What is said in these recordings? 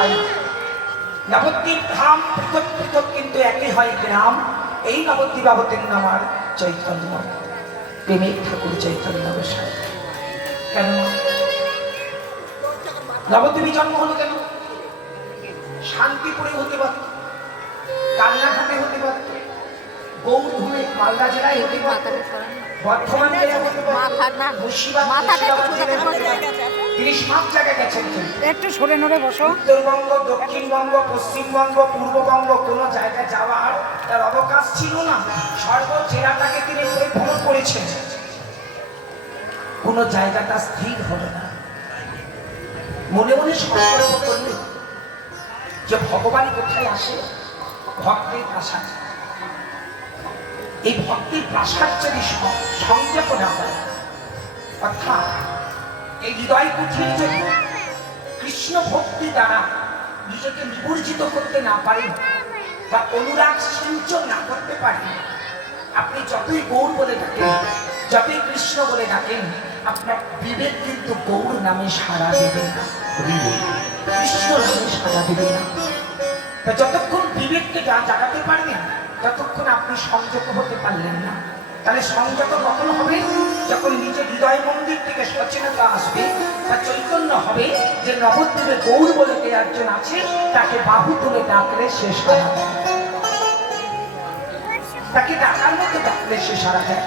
ঠাই। নবদ্বীপ ধাম পৃথক পৃথক কিন্তু একই হয় গ্রাম। এই নবদ্বীপ অবতীর্ণ আমার চৈতন্য, প্রেমিক ঠাকুর চৈতন্য গোসাই। কেন নবদ্বীপে জন্ম হলো? কেন? শান্তিপুরে হতে পারত, কালনাঘাটে হতে পারত, গৌরধুমে মালদা জেলায় হতে পারত, বর্ধমান জেলায় হতে পারত, তিনি সব জায়গায় গেছেন। একটু সরে নড়ে বসো। উত্তরবঙ্গ, দক্ষিণবঙ্গ, পশ্চিমবঙ্গ, পূর্ববঙ্গ কোনো জায়গায় যাওয়ার তার অবকাশ ছিল না। সর্ব জেলাটাকে তিনি পরিভ্রমণ করেছেন। কোনো জায়গাটা স্থির হলো না। মনে মনে সংকল্প করলে যে ভগবান কোথায় আসে? ভক্তের প্রাসাদ। এই ভক্তির প্রাসাদ যদি সংযত না হয়, অর্থাৎ এই হৃদয় কুঠির যদি কৃষ্ণ ভক্তি দ্বারা নিজেকে নিবর্জিত করতে না পারেন বা অনুরাগ সিঞ্চন না করতে পারেন, আপনি যতই গৌর বলে ডাকেন, যতই কৃষ্ণ বলে ডাকেন, আপনার বিবেক কিন্তু গৌর নামে সাড়া দেবে না, কৃষ্ণ নামে সাড়া দেবে না। যতক্ষণ বিবেককে জাগাতে পারবেন, ততক্ষণ আপনি সংযত হতে পারলেন না। তাহলে সংযত কখন হবে? যখন নিজের হৃদয় মন্দির থেকে সচেতনতা আসবে বা চৈতন্য হবে যে নবদ্বীপে গৌর বলে কে একজন আছে, তাকে বাহু তুলে ডাকলে সে সাড়া দেয়, তাকে ডাকার মতো ডাকলে সে সাড়া দেয়।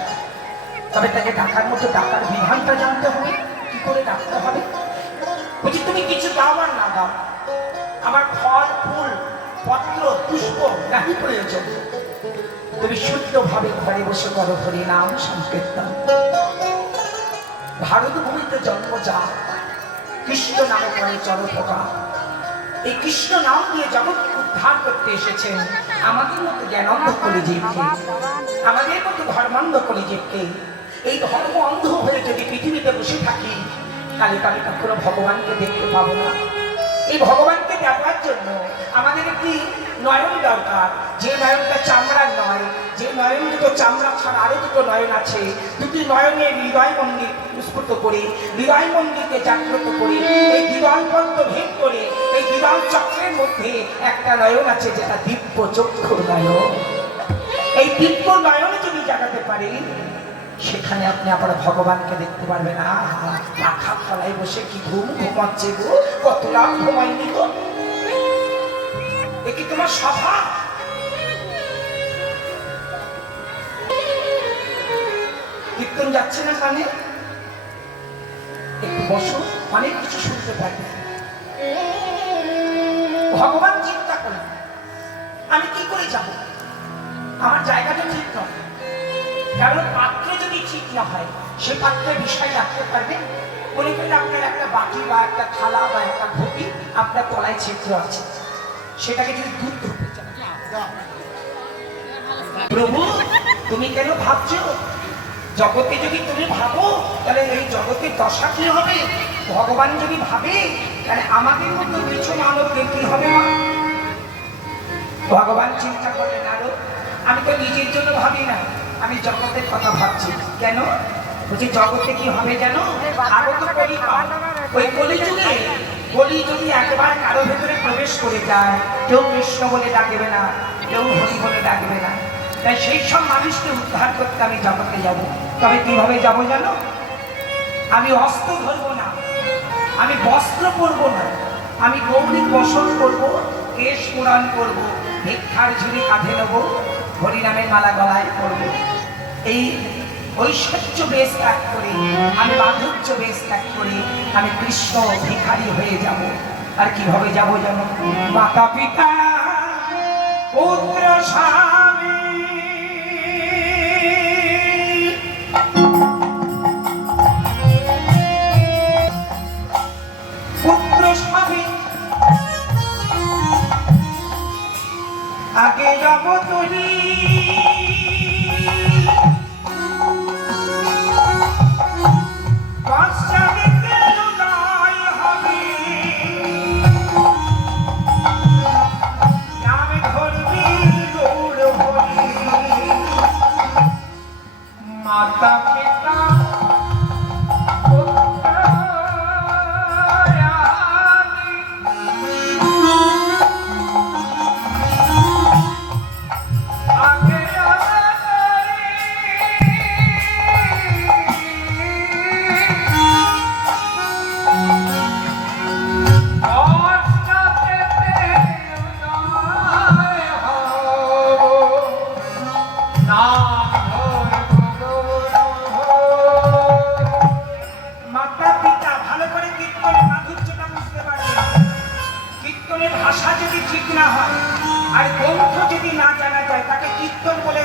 তবে তাকে ডাকার মতো ডাকার বিধানটা জানতে হবে। কি করে ডাকতে হবে? বলছি তুমি কিছু দাও আর না দাও, আমার ফল ফুল পত্র পুষ্প নাহি প্রয়োজন, তুমি শুদ্ধভাবে ঘরে বসে করো হরি নাম সংকীর্তন। ভারত ভূমিতে জন্ম যা, কৃষ্ণ নামে করে চরপোকা। এই কৃষ্ণ নাম দিয়ে জগৎ উদ্ধার করতে এসেছেন আমাদের মতো জ্ঞানন্ধ কলিজীবকে, আমাদের মতো ধর্মান্ধ কলিজীবকে। এই ধর্ম অন্ধ হয়ে যদি পৃথিবীতে বসে থাকি, তাহলে আমি কখনো ভগবানকে দেখতে পাবো না। এই ভগবানকে দেখার জন্য আমাদের একটি নয়ন দরকার, যে নয়নটা চামড়ার নয়, যে নয়ন দুটো চামড়া ছাড়া আরো দুটো নয়ন আছে। দুটি নয়নে হৃদয় মন্দির স্ফুট করে, হৃদয় মন্দিরকে জাগ্রত করে, এই হৃদয় পদ্ম ভেদ করে, এই হৃদয় চক্রের মধ্যে একটা নয়ন আছে যেটা দিব্য চক্ষুর নয়ন। এই দিব্য নয়নে যদি জাগাতে পারি, সেখানে আপনি আবার ভগবানকে দেখতে পারবেন। পাখা ফলায় বসে কি ঘুম ঘুমাচ্ছে গো, কত রাত ঘুমায়নি গো, এ কি তোমার স্বভাব? কীর্তন যাচ্ছে না কানে? একটু বসো, অনেক কিছু শুনতে পারবে। ভগবান চিন্তা করেন আমি কি করে যাব, আমার জায়গাটা ঠিক নয়। কারণ পাত্র যদি ঠিক না হয়, সে পাত্রে বিষয় রাখতে পারবেন? মনে করেন আপনার একটা বাটি বা একটা থালা বা একটা ঘটি আপনার তলায় ছিদ্র আছে, সেটাকে যদি দুধ ধরতে চান, প্রভু তুমি কেন ভাবছো? জগতে যদি তুমি ভাবো, তাহলে এই জগতের দশা কি হবে? ভগবান যদি ভাবে, তাহলে আমাদের মতো কিছু মানবদের কি হবে? ভগবান চিন্তা করলেন, আরো আমি তো নিজের জন্য ভাবি না, আমি জগতের কথা ভাবছি। কেন? বলছি জগতে কি হবে জানো? আগত কলিকাল, ওই কলিযুগে বলি যদি একবার কারো ভেতরে প্রবেশ করে যায়, কেউ কৃষ্ণ বলে ডাকবে না, কেউ হরি বলে ডাকবে না। তাই সেই সব মানুষকে উদ্ধার করতে আমি জগতে যাব। তবে কিভাবে যাব জানো? আমি অস্ত্র ধরবো না, আমি বস্ত্র পরবো না, আমি গৌরী বসন করবো, কেশ পুরাণ করবো, ভিক্ষার ঝুড়ি কাঁধে নেবো, হরিনামের মালা গলায় পরবো। এই ঐশ্বর্য বেশ ত্যাগ করে, আমি মাধুর্য বেশ ত্যাগ করে আমি কৃষ্ণ ভিখারি হয়ে যাব। আর কিভাবে যাব জানো? মাতা পিতা পুত্র স্বামী পুত্র স্বামী আগে যাব তুলি, মাতা পিতা পুত্র কীর্তনে ভাষা যদি ঠিক না হয় আর গ্রন্থ যদি না জানা যায় তাকে কীর্তন বলে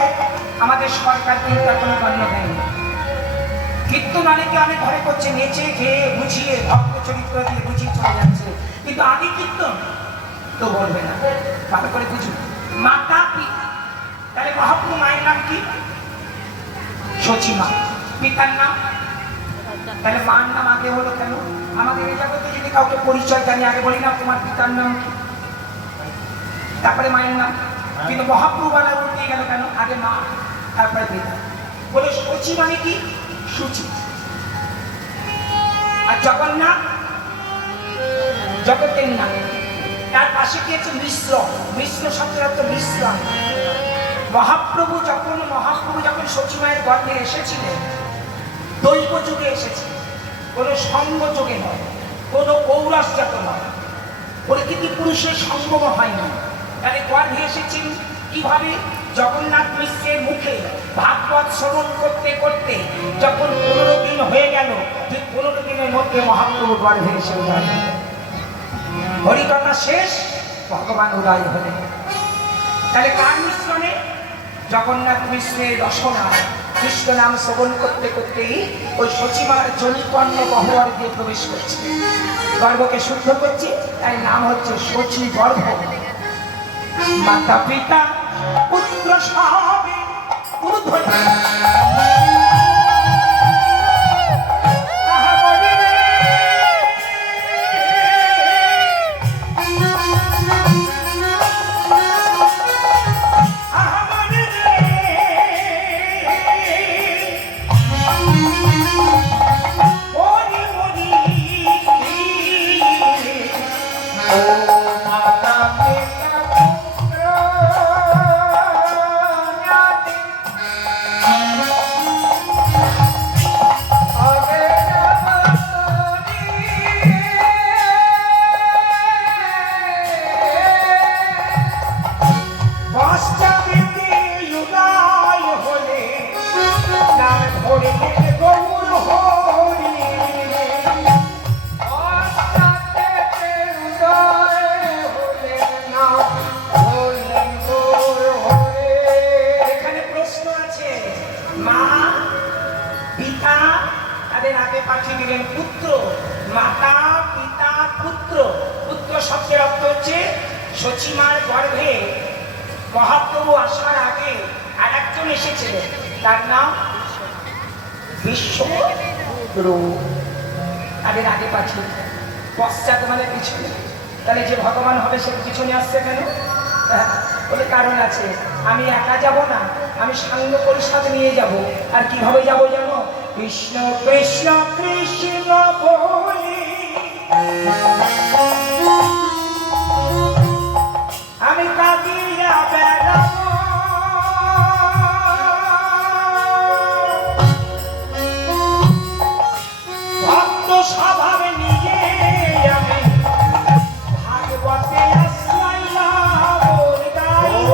আমাদের সরকার কিন্তু এখনো গণ্য দেয়নি। কীর্তন অনেকে অনেক ঘরে করছে, নেচে খেয়ে বুঝিয়ে ভক্ত চরিত্র দিয়ে বুঝিয়ে চলে যাচ্ছে, কিন্তু আদি কীর্তন তো বলবে না। ভালো করে বুঝুন, মাতা পিতা, তাহলে মহাপ্রভু মায়ের নাম কি? সচিমা। পিতার নাম? তাহলে মার নাম আগে হলো কেন? আমাদের এই জগতে যদি কাউকে পরিচয় জানি আগে বলি না তোমার পিতার নাম কি, তারপরে মায়ের নাম। কিন্তু মহাপ্রভু বলা উল্টে গেল কেন? আগে মা তারপরে পিতা। বলে সচি মানে কি? সূচি। আর জগন্নাথ জগতের নাম। তার পাশে কি আছে? মিশ্র। মিশ্র শব্দের অর্থ মিশ্রণ। মহাপ্রভু যখন সচিমায়ের গর্ভে এসেছিলেন দৈব যুগে এসেছিলেন, কোনো সঙ্গ যুগে নয়, কোনো ঔরসজাত নয়, প্রকৃতি পুরুষের সঙ্গম হয়নি। তাহলে গর্ভে এসেছেন কিভাবে? জগন্নাথ মিশ্রের মুখে ভাগবত শ্রবণ করতে করতে যখন 15 দিন হয়ে গেল, ঠিক 15 দিনের মধ্যে মহাপ্রভু গর্ভে এসে উদয় হলেন। হরিকথা শেষ, ভগবান উদয় হলেন। তাহলে কার মিশ্রণে? জগন্নাথ মিশ্রের রসনায় কৃষ্ণ নাম শ্রবণ করতে করতেই ওই সচিমার জনিপন্ন গহ্বর দিয়ে প্রবেশ করছে, গর্ভকে শুদ্ধ করছে, তাই নাম হচ্ছে সচি গর্ভ। মাতা পিতা পুত্র সবে ঊর্ধ্বরে সচিমার গর্ভে মহাপ্রভু আসার আগে আর একজন এসেছিলেন, তার নাম বিশ্বরূপ। তাদের আগে পাঠিয়ে পশ্চাৎ মানে পিছনে। তাহলে যে ভগবান হবে সে পিছনে আসছে কেন? বলে কারণ আছে, আমি একা যাব না, আমি সাঙ্গ পরিষদ নিয়ে যাব। আর কিভাবে যাব জানো? কৃষ্ণ কৃষ্ণ কৃষ্ণ বলে আমি কাঁদিয়া বেড়াবো, ভক্ত স্বভাবে নিজে আমি ভাগবতে আশ্রয় লাভ গাইব।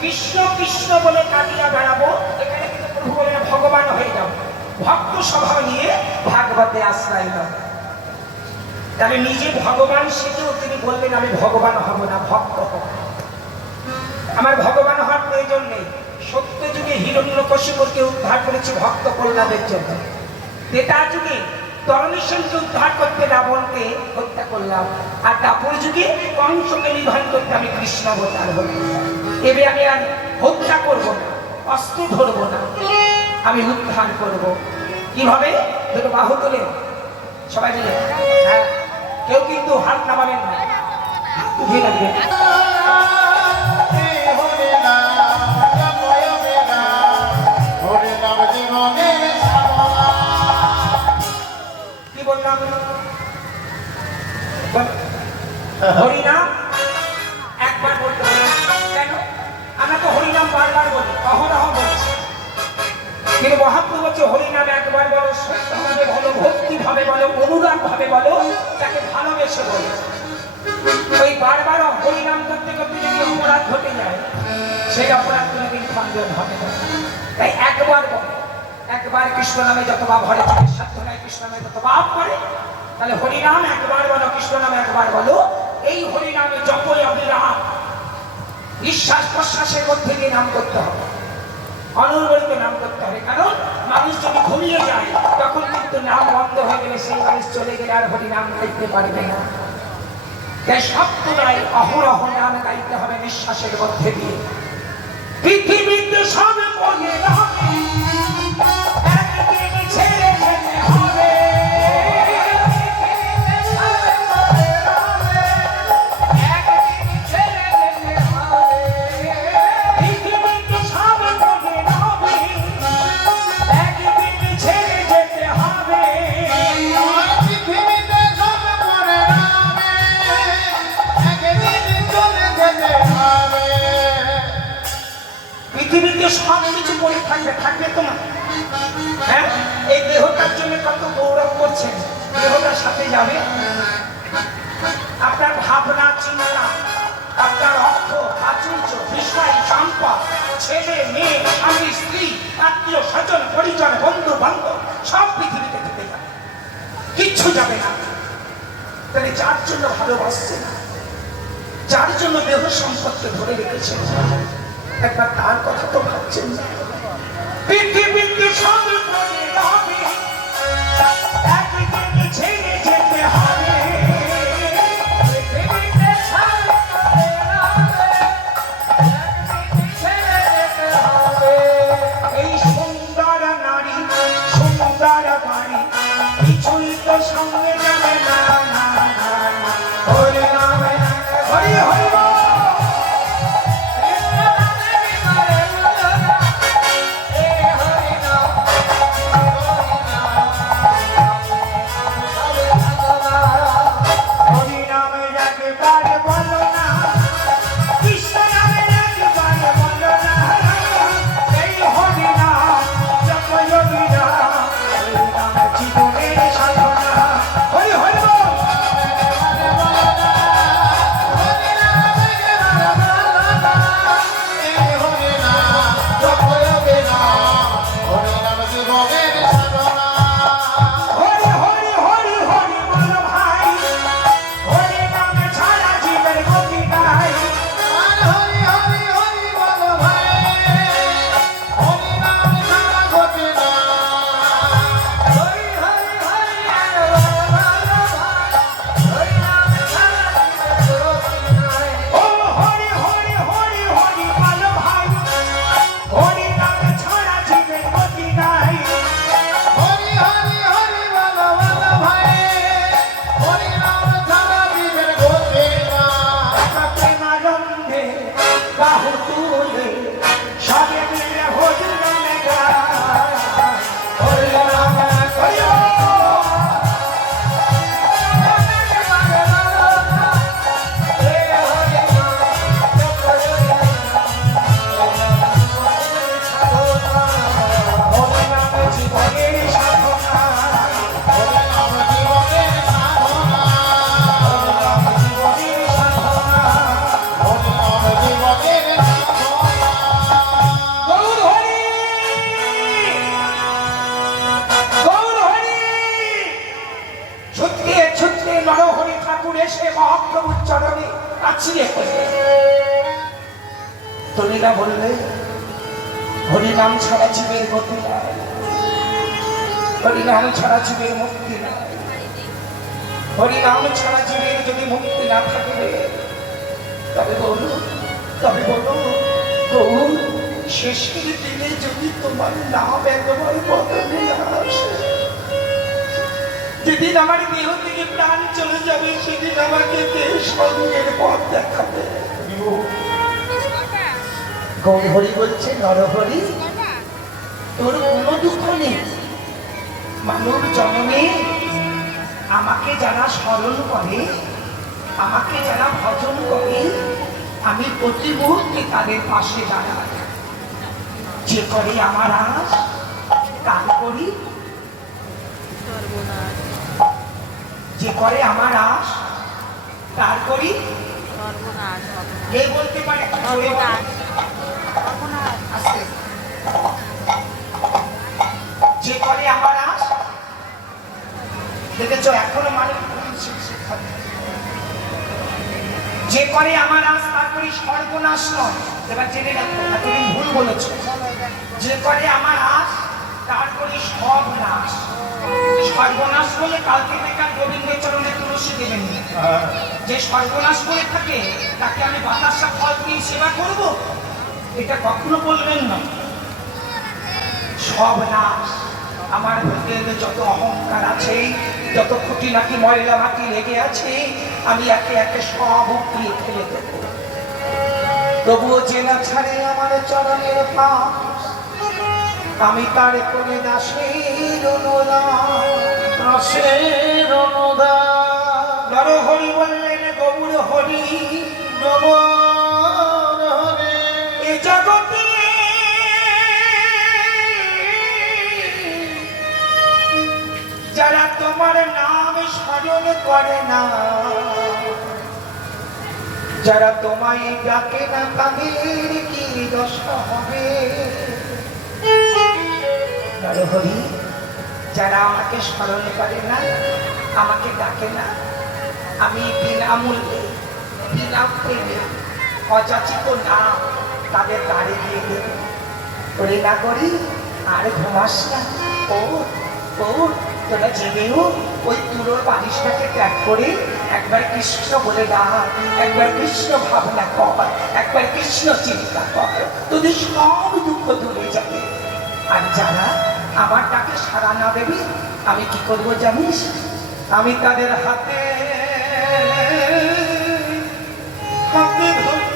কৃষ্ণ কৃষ্ণ বলে কাঁদিয়া বেড়াবো, এখানে কিন্তু প্রভু বলে ভগবান হয়ে যাব, ভক্ত স্বভাব নিয়ে ভাগবতে আশ্রয় নেব। তাহলে নিজে ভগবান সেটাও তিনি বললেন আমি ভগবান হব না, ভক্ত হব। আমার ভগবান হওয়ার প্রয়োজন নেই। সত্য যুগে হিরণ্যকশিপুকে উদ্ধার করেছে ভক্ত কল্যাণের জন্য। ত্রেতা যুগে তরণীশনকে উদ্ধার করতে রাবণকে হত্যা করলাম, আর দাপর যুগে কংসকে নিধন করতে আমি কৃষ্ণ অবতার হলাম। এবে আমি আর হত্যা করবো না, অস্ত্র ধরবো না, আমি উদ্ধার করবো। কিভাবে? দুটো বাহু তোলে সবাই মিলে, হ্যাঁ, কেউ কিন্তু হাত নামাবেন না, হাত উঠিয়ে রাখবেন। কি বললাম? হরিনাম একবার বলতে হবে। এসে বলে ওই বারবার হরিনাম করতে করতে যদি অপরাধ ঘটে যায় সেই অপরাধ কোনোদিন খণ্ডন হবে না। তাই একবার বলে, একবার কৃষ্ণ নামে যত পাপ হয় সাধ্য নাই কৃষ্ণ নামে তত পাপ করে। তাহলে হরিনাম একবার বলো, কৃষ্ণ নামে একবার বলো। এই হরিনামে জপই অবিরাম, নিঃশ্বাস প্রশ্বাসের মধ্যে দিয়ে নাম করতে হবে, অনবরত নাম করতে হবে। কারণ মানুষ যদি ঘুমিয়ে যায় তখন কিন্তু নাম বন্ধ হয়ে গেলে সেই মানুষ চলে গেলে আর হরিনাম গাইতে পারবে না। তাই সবসময় অহরহ নাম গাইতে হবে নিঃশ্বাসের মধ্যে দিয়ে। পৃথিবীতে সব মনে রাখে একদিন ছেড়ে যেতে হবে, একদিন ছেড়ে যেতে হবে। পৃথিবীতে সব মনে রাখে একদিন ছেড়ে যেতে হবে, পৃথিবীতে সব মনে রাখবে একদিন চলে যেতে হবে। পৃথিবীতে সব কিছু পড়ে থাকবে, থাকবে তোমার। হ্যাঁ, এই দেহটার জন্য কত গৌরব করছেন, দেহটার সাথে যাবে আপনার ভাবনা চিন্তা, আপনার অর্থ প্রাচুর্য বিষয় সম্পদ, ছেলে মেয়ে স্বামী স্ত্রী আত্মীয় স্বজন পরিজন বন্ধু বান্ধব সব পৃথিবীতে থেকে যাবে, কিচ্ছু যাবে না। তাহলে যার জন্য ভালোবাসছে না, যার জন্য দেহ সম্পদকে ধরে রেখেছেন, একবার তার কথা তো ভাবছেন না। পৃথিবীতে সব মনে রাখবে একদিন ছেড়ে যেতে হবে, পৃথিবীতে সব মনে রাখবে একদিন ছেড়ে যেতে হবে। এই সুন্দর নারী সুন্দর বাড়ি কিছুই তো সঙ্গে যাবে না, না, না, না। হরি নাম হরি হরি বল। তনিরা বললে হরিনাম ছাড়া জীবের গতি নাই, হরিনাম ছাড়া জীবের মুক্তি নাই, হরিনাম ছাড়া জীবের যদি মুক্তি না থাকে তবে বলো, তবে বলো গৌর শেষের দিনে যদি তোমার নাম একবার বদলে আসে, যেদিন আমার দেহ থেকে প্রাণ চলে যাবে সেদিন আমাকে সঙ্গের পথ দেখাবে। গৌর হরি বলছে নরহরি তোর কোনো দুঃখ নেই, মানব জন্মে আমাকে যারা স্মরণ করে, আমাকে যারা ভজন করে, আমি প্রতি মুহূর্তে তাদের পাশে দাঁড়াই। যে করে আমার আশ তার করি, যে করে আমার আশ তার করি কে বলতে পারে একটু জোরে বলো। আস্তে। যে করে আমার আশ, দেখেছো এখনো মানুষ শিক্ষা দেয়। যে করে আমার আশ তার করি সর্বনাশ নয়। এবার জেনে রাখো, তুমি ভুল বলেছো। যে করে আমার আশ তার করি সব নাশ। সর্বনাশ বলে কালকে বেকার গোবিন্দের চরণে তুলসী দেবেন। যে সর্বনাশ করে থাকে তাকে আমি বাতাসা ফল দিয়ে সেবা করব, এটা কখনো বলবেন না। সব নাশ। আমার ভেতরে যত অহংকার আছে, যত খুঁটিনাটি ময়লা মাটি লেগে আছে, আমি একে একে সব উঠিয়ে ফেলে দেব। তবুও যে না ছাড়ে আমার চরণের পাশ, আমি তার করে দাসের অনুদান। নরহরি বললেন গৌর হরি, এ জগতে যারা তোমার নাম স্মরণ করে না, যারা তোমায় ডাকে না, তাদের কি দশা হবে? নরহরি, যারা আমাকে স্মরণ করে না, আমাকে ডাকে না, আমি বিনামূল্যে বিনা প্রেমে অযাচিত নাম তাদের গাড়ি দিয়ে দেব। ওরে না করি আর ঘুমাস না, ও ও তোরা জেনেও ওই তুলোর বালিশটাকে ত্যাগ করে একবার কৃষ্ণ বলে ডাক, একবার কৃষ্ণ ভাবনা কর, একবার কৃষ্ণ চিন্তা কর, তোদের সব দুঃখ দূরে যাবে। আর যারা আমার ডাকে সাড়া না দেবে, আমি কি করবো জানিস? আমি তাদের হাতে হাতে ধরে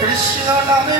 কৃষ্ণ নামে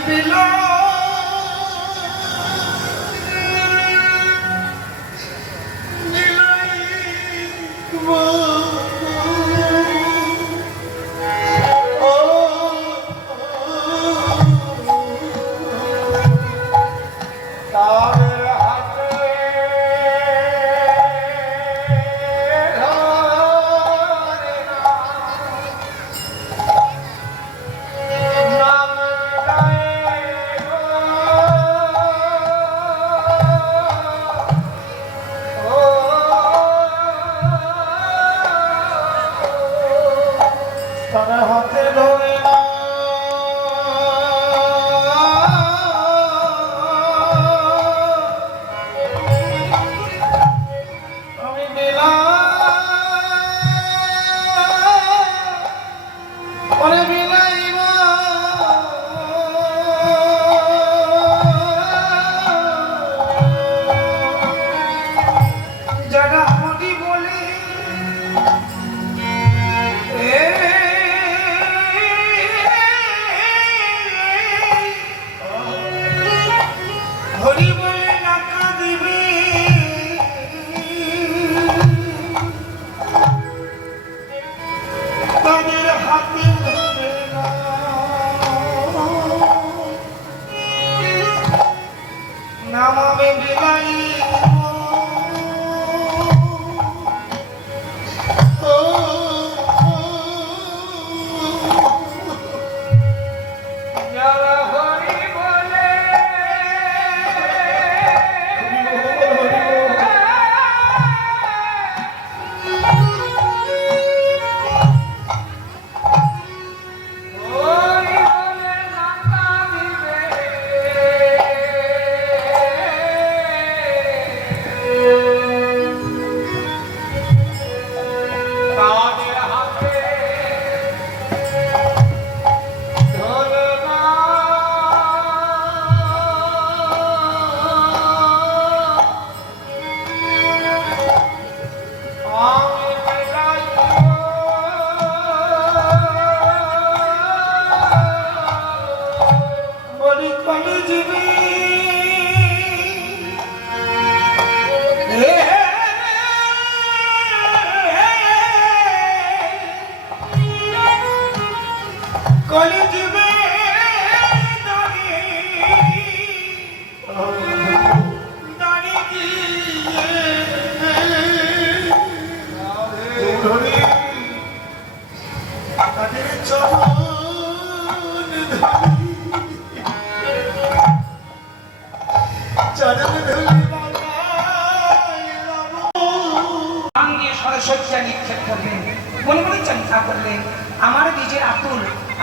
নামাবে বিলাই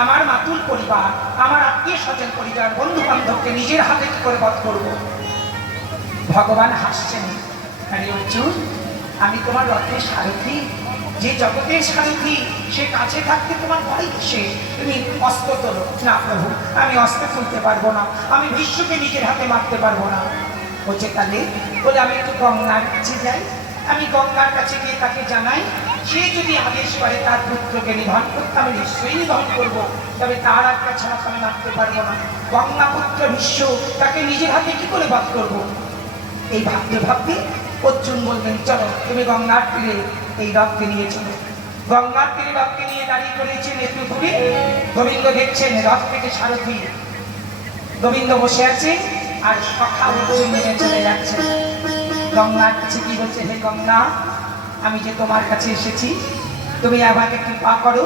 আমার মাতুল পরিবার, আমার আত্মীয় স্বজন পরিবার, বন্ধু বান্ধবকে নিজের হাতে কি করে বধ করবো? ভগবান হাসছেন, আরে অর্জুন, আমি তোমার রথের সারথি, যে জগতের সারথি, সে কাছে থাকতে তোমার ভয় কিসে? তুমি অস্ত্র তোলো। না প্রভু, আমি অস্ত্র তুলতে পারবো না, আমি বিশ্বকে নিজের হাতে মারতে পারবো না। বলছে তাহলে? বলে আমি একটু গঙ্গার কাছে যাই, আমি গঙ্গার কাছে গিয়ে তাকে জানাই, সে যদি আদেশ করে তার পুত্রকে নিধন করতে, আমি নিশ্চয়ই নিধন করবো, তবে তার একটা ছাড়া আমি মারতে পারবো না। গঙ্গা পুত্র বিশ্ব, তাকে নিজের হাতে কি করে বধ করবো? এই ভাবতে ভাবতে অর্জুন বলবেন, চলো তুমি গঙ্গার তীরে এই রথকে নিয়ে চলো। গঙ্গার তীরে রথকে নিয়ে দাঁড়িয়ে করেছেন একটু দূরে। গোবিন্দ দেখছেন রথ থেকে সারথি গোবিন্দ বসে আছে, আর সখা অর্জুন নিয়ে চলে যাচ্ছে। গঙ্গার কাছে কি বলছে, হে গঙ্গা, আমি যে তোমার কাছে এসেছি, তুমি আমাকে কৃপা করো,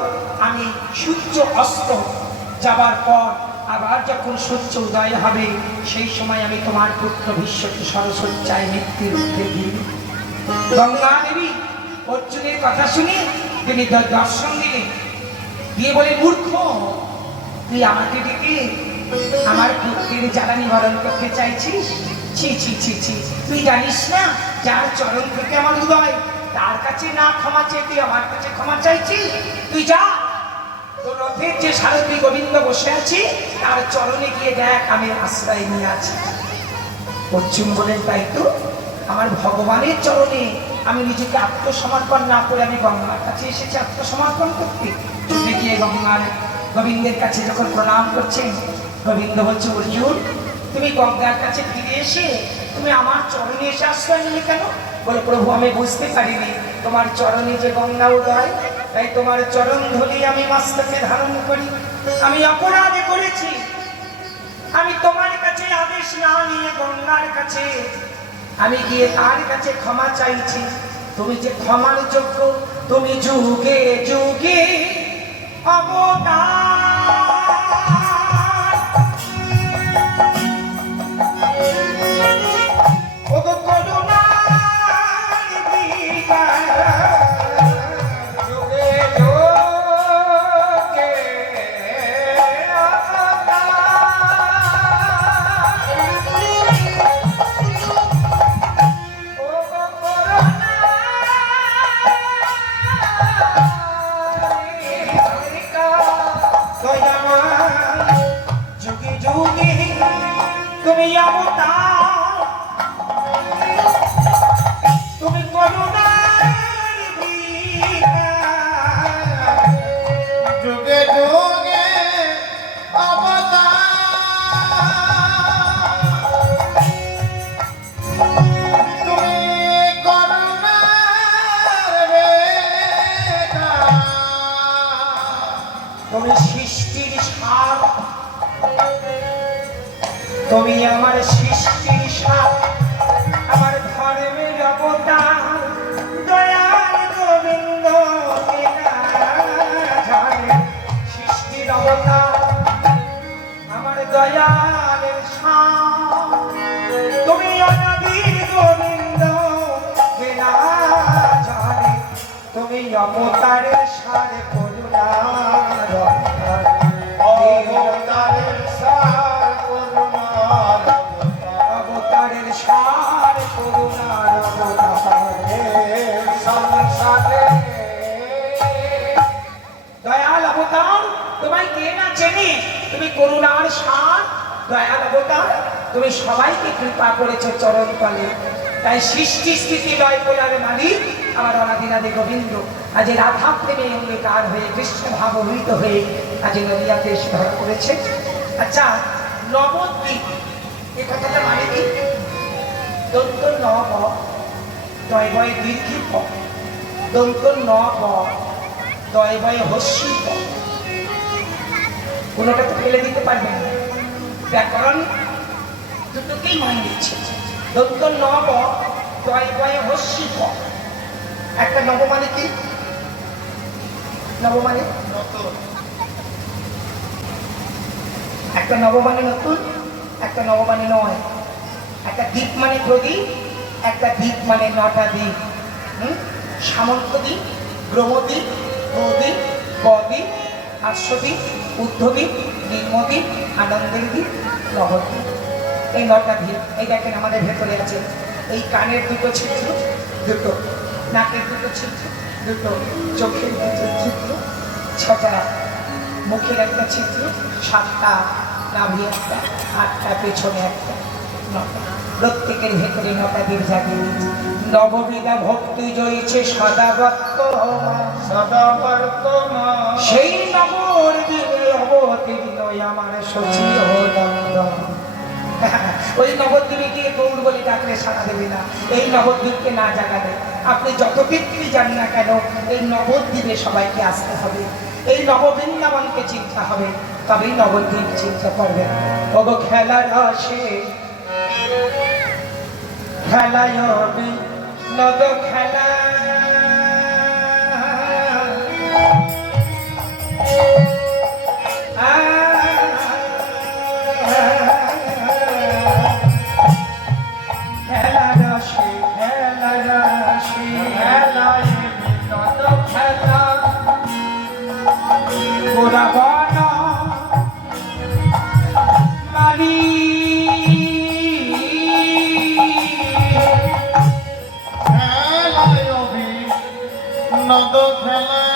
আমি সূর্য অস্ত যাবার পর আবার যখন সূর্য উদয় হবে, সেই সময় আমি তোমার পুত্র বিশ্বকে সরসজ্জায় মৃত্যুর উঠে দিই। গঙ্গা দেবী অর্জুনের কথা শুনে তিনি দর্শন দিলেন, দিয়ে বলে, মূর্খ, তুই আমাকে ডেকে আমার পুত্রের জ্বালা নিবারণ করতে চাইছিস? ছি ছি ছি ছি, তুই জানিস না যার চরণ থেকে আমার উদয়, তার কাছে না ক্ষমা চেয়ে তুই আমার কাছে ক্ষমা চাইছিস? তুই যা, তোর রথের যে সারথি গোবিন্দ বসে আছি, তার চরণে গিয়ে দেখ আমি আশ্রয় নিয়ে আছি। অর্জুন বলেন, তাই তো, আমার ভগবানের চরণে আমি নিজেকে আত্মসমর্পণ না করে আমি গঙ্গার কাছে এসেছি আত্মসমর্পণ করতে। চলে গিয়ে গঙ্গার গোবিন্দের কাছে যখন প্রণাম করছেন, গোবিন্দ বলছে, অর্জুন, তুমি গঙ্গার কাছে ফিরে এসে তুমি আমার চরণে এসে আশ্রয় নিলে কেন? বলে, প্রভু, আমি বুঝতে পারিনি তোমার চরণে যে গঙ্গা উদয়, তাই তোমার চরণ ধরি আমি মস্তকে ধারণ করি। আমি অপরাধ করেছি, আমি তোমার কাছে আদেশ না নিয়ে গঙ্গার কাছে আমি গিয়ে তার কাছে ক্ষমা চাইছি। তুমি যে ক্ষমার যোগ্য, তুমি যুগে যুগে অবতার, ওগো করুণার বিকার, যুগে যুগে তুমি অবতার, তুমি করুণার বিকার, যুগে যুগে অবতার, তুমি করুণার বেকার, তুমি সৃষ্টির সার, তুমি আমার সৃষ্টির সার, আমার ধর্মের অবতার, দয়াল গোবিন্দ সৃষ্টির অবতার, আমার দয়ালের সার, তুমি অনাদির গোবিন্দ কেনা জানে, তুমি অবতারের সার, করুণার অবতার, অবতারের সার করুণার অবতারের সার, করুণার অবতার, সংসারে দয়াল অবতার, তোমায় কে না চেনে? তুমি করুণার সার, দয়াল অবতার, তুমি সবাইকে কৃপা করেছো চরণ তলে, তাই সৃষ্টি স্থিতি লয় কোলার মালিক আমার অনাদিনাদি গোবিন্দ আজ রাধা প্রেমে অঙ্গীকার হয়ে কৃষ্ণ ভাবহিত হয়ে আজ নদিয়াতে এসে ধরা করেছে। আচ্ছা, নবদ্বীপ এ কথাটা মানে কি? দন্ত নব দয় বয় দীর্ঘি প, দন্ত নব দয় বয় হস্যি প, কোনোটা তো ফেলে দিতে পারবেন না, ব্যাকরণ দুটোকেই মানে দিচ্ছে। দন্ত নব দয় বয় হস্যি প, একটা নব মানে কি? নব মানে নতুন, একটা নব মানে নতুন, একটা নব মানে নয়, একটা দ্বীপ মানে প্রদীপ, একটা দ্বীপ মানে নটা দ্বীপ। সামন্ত দ্বীপ, ব্রহ্মদ্বীপ, নদীপ, বদ্বীপ, আশ্বদ্বীপ, বুদ্ধদ্বীপ, নির্মদ্বীপ, আনন্দের দ্বীপ, নবদ্বীপ। এই নটা দ্বীপ। এই দেখেন আমাদের ভেতরে আছে এই কানের দুটো ছিদ্র, দুটো নাকের দুটো ছিদ্র, দুটো চোখের দুটো ছিদ্র, ছটা মুখের একটা ছিদ্র, সাতটা নাভি একটা, আটটা পেছনে একটা, নটা। প্রত্যেকের ভেতরে নটা দ্বীপ জাগিয়ে নববিধা ভক্তি জয়ছে সদা বর্তমান। সদা বর্তমান সেই নবর দিনে অবতীর্ণ আমার সচিব নন্দন। ওই নবদ্বীপে গিয়ে গৌর বলে ডাকলে সাড়া দেবে না। এই নবদ্বীপকে না জাগালে আপনি যত পৃথিবী যান না কেন, এই নবদ্বীপে সবাইকে আসতে হবে। এই নববৃন্দাবনকে চিন্তা হবে, তবেই নবদ্বীপ চিন্তা করবেন। ওগো খেলার রসে খেলায় নদ খেলা, খেলা রসে খেলা রসে খেলায় বিনোদ খেলা গোরা বন মালি খেলায় বিনোদ খেলা